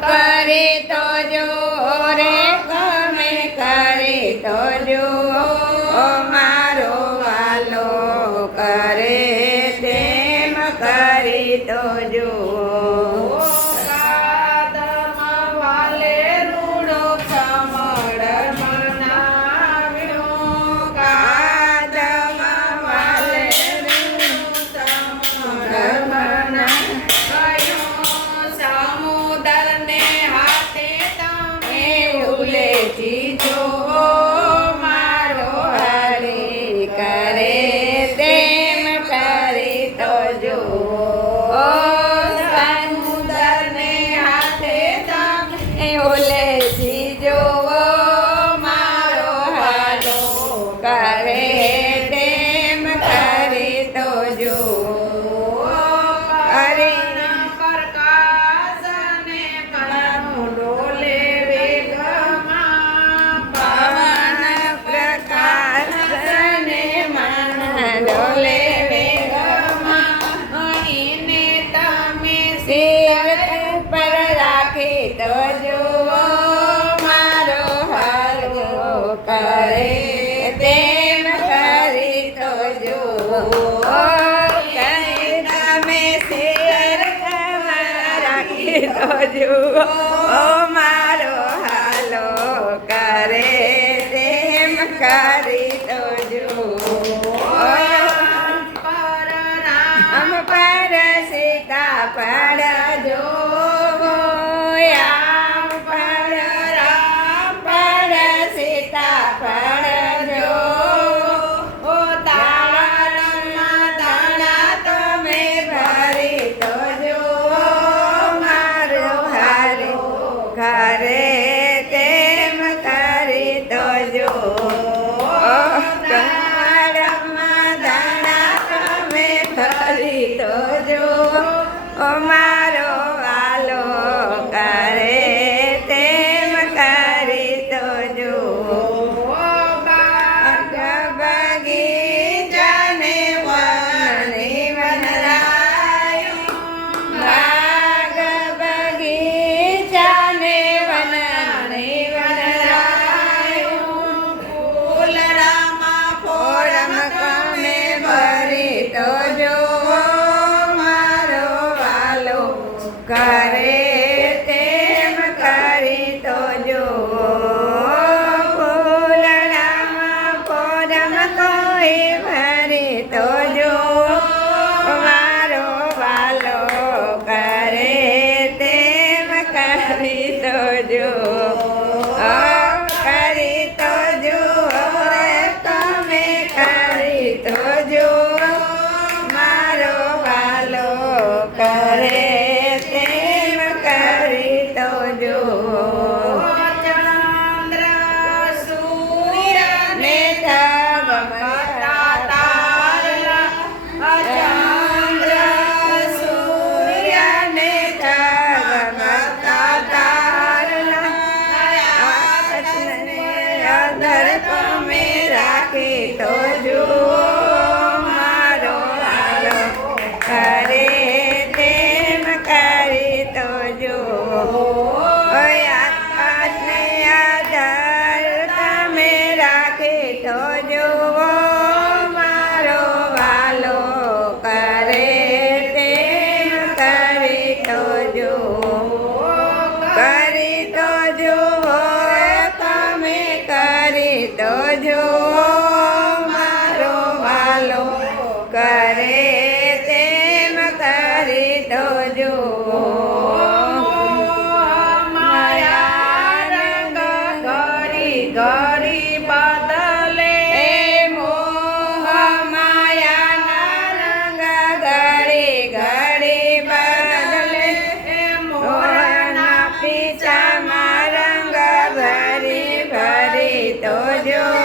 કરે તો જો રે, ગમે કરે તો જો. મારો વાલો કરે, તેમ કરી તો જો. તો જુઓ મારો હરવો કરે તેમ કરી તો જુઓ તમે શેર રાખી તો જુઓ મારો હાલો કરે તેમ કરી તો જુઓ પર રામ પર સીતા પર જો ભરે તો તો